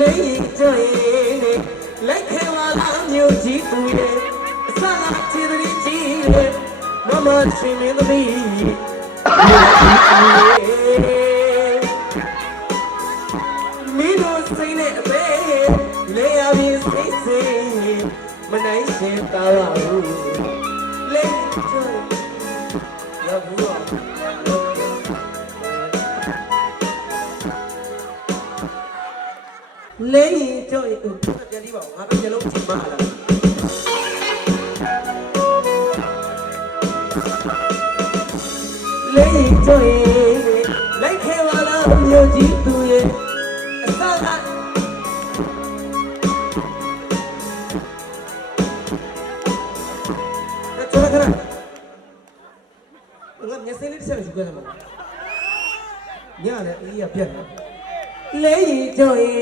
လေးကြရင်လက်ခဲဝါလာမျိုးကြီးသူရဲ့အစကချီတရီကြီးရဲ့မမချင်းမင်းသမီးမင်းတို့စိတ်နဲ့အသေးလေယာပြီးစိတ်စိတ်မနိုင်ရှင်တာပါဘူးလေးကြရင်ရဘူးတော့လေးကြောက်ရင်ပြန်đi bảoငါပဲမျိုးလုံးချိန်မလာလေးကြောက်ရင်လိုက်ခဲပါလားမြို့ကြီးသူရဲ့အစကကျွန်တော်ကငါမျက်စိလေးတစ်ချက်ယူခဲ့တယ်မဟုတ်ညလည်းအေးရပြတ်တယ်လေးကြော်ရင်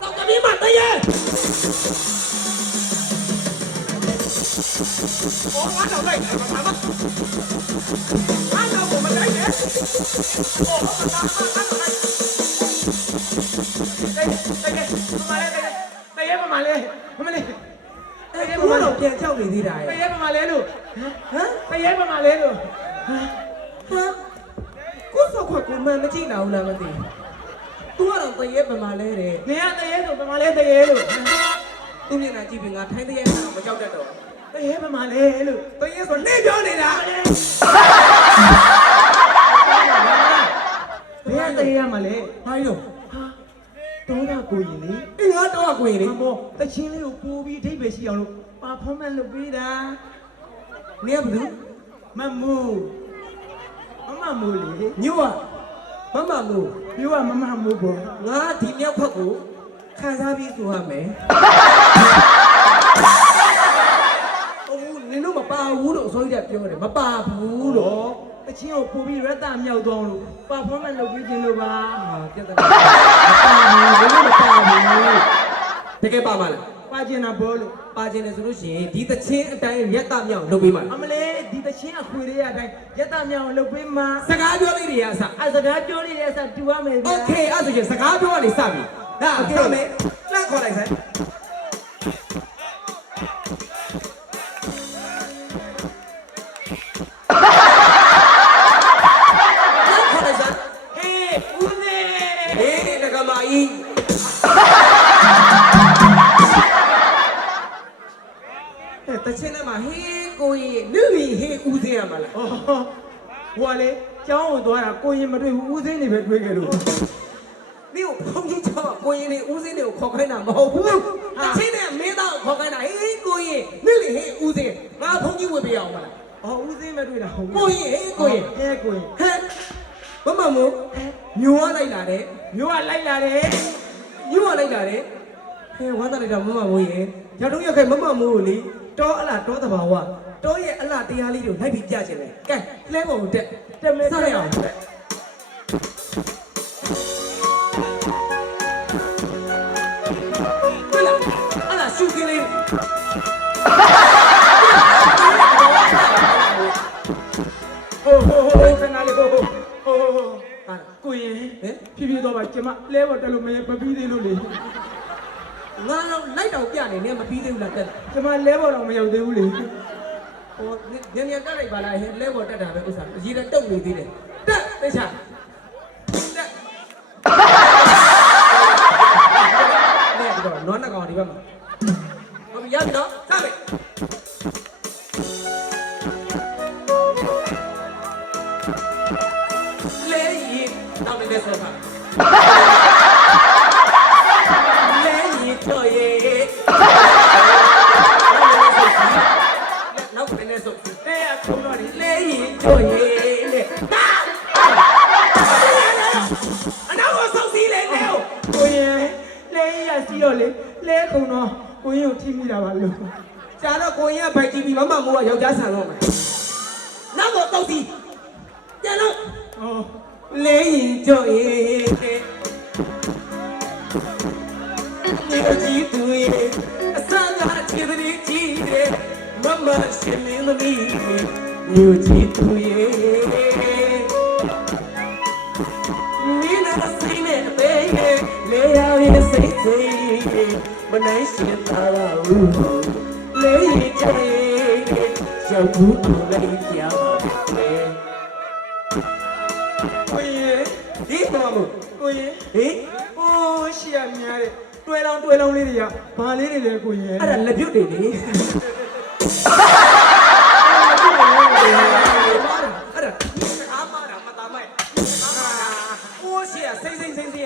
တော့ကမိမတည်းရဲ့โอ้ငါတော့လိုက်တယ်ဘာမှငါတော့မလိုက်နဲ့โอ้ငါတော့လိုက်မလေးမမလေးအဲ့ဘာလို့ပြန်ကြောက်နေသေးတာရဲ့တရေမမလေးလို့ဟမ်တရေမမလေးလို့ဟမ်ကိုစောက်ခွက်ကိုမှန်မကြည့်နိုင်ဘူးလားမသိဘူး तू ကတော့တရေမမလေးတဲ့နေရတရေဆိုမမလေးတရေလို့သူမျက်နှာကြည့်ပြီးငါထိုင်းတရေကတော့မကြောက်တတ်တော့တရေမမလေးလို့တရေဆိုနေပြောနေတာဘယ်တရေမလဲဟာရောတော့ကကိုရင်လေအေးငါတော့ကကိုရင်လေမောတချင်းလေးကိုပိုးပြီးအဓိပ္ပာယ်ရှိအောင်လို့ပါဖောမန့်လုပ်ပေးတာနေရဘူးမမူလေညို့ကမမမူညို့ကမမမူပေါ့ငါဒီမြောက်ဖက်ကိုခံစားပြီးဆိုရမယ်အိုးနင်တို့မပါဘူးလို့အစိုးရပြောတယ်မပါဘူးလို့တချင်းကိုပို့ပြီးရတမြောက်သွားလို့ပါဖောမန့်လုပ်ပေးခြင်းလို့ပါဟာပြတ်တယ်မပါဘူးတကယ်ပါမလားပါကျင်တာဘောလို့ပါကျင်တယ်ဆိုလို့ရှိရင်ဒီတချင်းအတိုင်းရက်တမြောက်လုပ်ပေးမှာအမလေးဒီတချင်းအခွေလေးအတိုင်းရက်တမြောက်လုပ်ပေးမှာစကားပြောလေးတွေအစစကားပြောလေးတွေအစတူရမယ်ဗျာโอเคအဲ့ဆိုရင်စကားပြောကနေစပြီဒါโอเคမယ်လန့်ခေါ်လိုက်စမ်းတချင်းနဲ့မှာဟေးကိုရင်နုရီဟေးဦးစင်းရမှာလားဟိုကလေကျောင်းကိုသွားတာကိုရင်မတွေ့ဘူးဦးစင်းနေပဲတွေ့ခဲ့လို့မင်းကိုဖုန်းကြီးချောကိုရင်နေဦးစင်းတွေကိုခေါ်ခိုင်းတာမဟုတ်ဘူးတချင်းနဲ့မင်းသားကိုခေါ်ခိုင်းတာဟေးကိုရင်နုရီဟေးဦးစင်းငါဖုန်းကြီးဝေပေးအောင်မလားဦးစင်းမတွေ့တာဟုတ်ကိုရင်ဟေးကိုရင်ဟဲ့ကိုရင်ဟဲ့မမမို့မျိုးကလိုက်လာတယ်မျိုးကလိုက်လာတယ်မျိုးကလိုက်လာတယ်ဟဲ့ဝမ်းသာလိုက်တာမမမို့ရေရောက်တော့ရောက်ခဲ့မမမို့ကိုလေတောအလားတောတဘာဝတောရဲ့အလားတရားလေးတွေကိုလိုက်ပြီးပြချင်တယ်ကဲလဲပုံတက်မဲစရအောင်ဟဲ့လားအလားရှုကလေးဟိုစနာလေးဟိုဟာကိုရင်ဖြည်းဖြည်းတော့ပါကျမလဲပေါ်တက်လို့မပြီးသေးလို့လေငါတော့လိုက်တော့ပြနေနေမပြီးသေးဘူးလားတက်ကျမလဲပေါ်တော့မရောက်သေးဘူးလေဟိုညံတက်လိုက်ပါလားဟဲ့လဲပေါ်တက်တာပဲဥစ္စာအကြီးတက်တုတ်နေသေးတယ်တက်သိချာတက်လဲတော့နွားနှကောင်ဒီဘက်မှာဟိုရပြီနော်စမယ်လဲရင်နောက်နေဆိုပါတော့ရေနောက်ကနေဆိုတဲ့အခုတော့လေရင်တော့ရေလေအနောက်ကိုစောက်စီးလေလေကိုရင်လေရစီတော့လေလဲကုံတော့ကိုရင်ကိုထိမိတာပါလို့ကြာတော့ကိုရင်ကဗိုက်ကြည့်ပြီးမမမိုးကယောက်ျားဆန်တော့မယ်နောက်တော့စောက်စီးပြန်လို့လေရင်တော့ရေနေကြီးသူရဲ့အစက ချစ်တဲ့ကြီးတဲ့မမရှင်မင်းသမီးမြို့ကြီးသူရဲ့မင်းနဲ့စိတ်နဲ့အသေးရဲ့လေယာဉ်ရဲ့စိတ်စိတ်မနိုင်ရှင်သာဘူးလေချေရောက်ဘူးလိုက်ကြပါမယ်ကိုရင်ဒီမှာမို့ကိုရင်ဟေးအိုးရှီရများတဲ့တွဲလောင်းလေးတွေကဘာလေးတွေလဲကိုရင်အဲ့ဒါလက်ပြုတ်တွေလေအဲ့ဒါအားမတာမတာမိုက်အိုးရှီရစိမ့်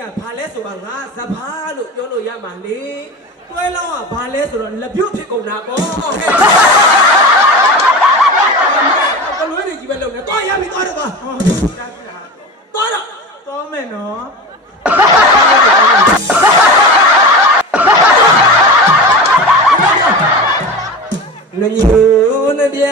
ကဘာလဲဆိုတော့ငါဇဘာလို့ပြောလို့ရမှာလေတွဲလောင်းကဘာလဲဆိုတော့လက်ပြုတ်ဖြစ်ကုန်တာပေါ့ကလွေးတွေကြီးပဲလုံနေတော့ရပြီတော့တော့ပါတော့မယ်နော်နညိုးနပြ